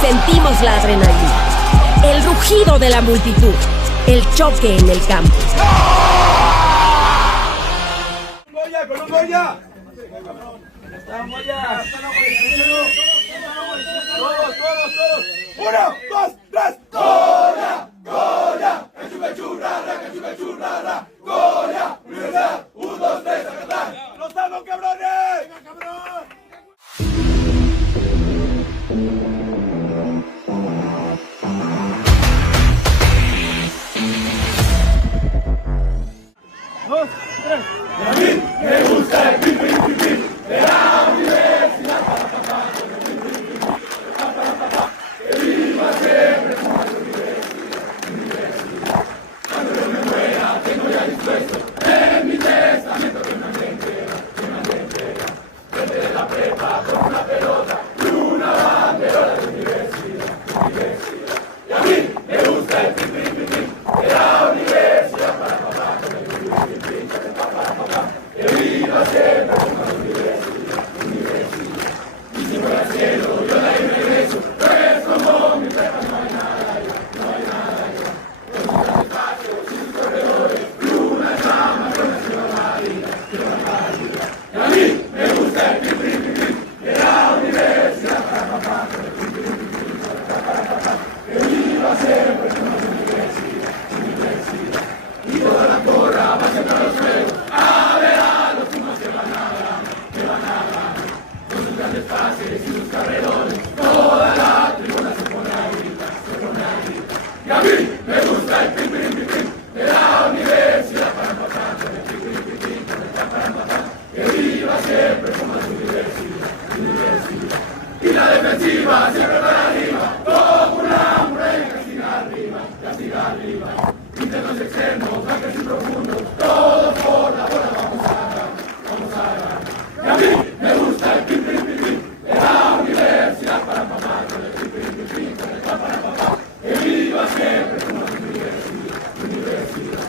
Sentimos la adrenalina, el rugido de la multitud, el choque en el campo. ¡Con un Goya! ¡Todos! ¡Uno, dos, tres! ¡Goya! ¡Goya! ¡Cachurra! ¡Goya! ¡Universidad! ¡Un, dos, tres! ¡Acatán! ¡Los damos, cabrones! ¡Venga, cabrón! Dos, tres. Y a mí me gusta el pim, pim, pim, pim de la universidad. Que viva siempre nuestra universidad. Cuando yo me muera, tengo ya dispuesto en mi testamento que una entera, desde la prepa con una pelota y una banderola de universidad. Y a mí me gusta el pim, pim, pim, pim de la universidad para papá. Que viva siempre como universidad. Y si voy al cielo, yo de ahí regreso, pues como mi prepa no hay nada ya. Con sus grandes patios y sus corredores, y una cama con la ciudad marina. Y a mí me gusta el pim, pim, pim, pim de la universidad para papá. Que viva siempre como universidad. Y toda la torra va siempre a los juegos. A ver a los Pumas que van a ganar, con sus grandes pases y sus carrerones, toda la tribuna se pone a gritar, y a mí me gusta el pim, pim, pim, pim de la universidad para empatar, que viva siempre como la universidad, y la defensiva siempre para arriba, como una muralla castiga arriba, y de los extremos, bajas y profundos, todos por la bola vamos a ganar. Y a mí me gusta el pim, pim, pim, pim de la universidad para papá, con el pim, pim, pim, pim, con el pa para papá, que viva siempre como la universidad.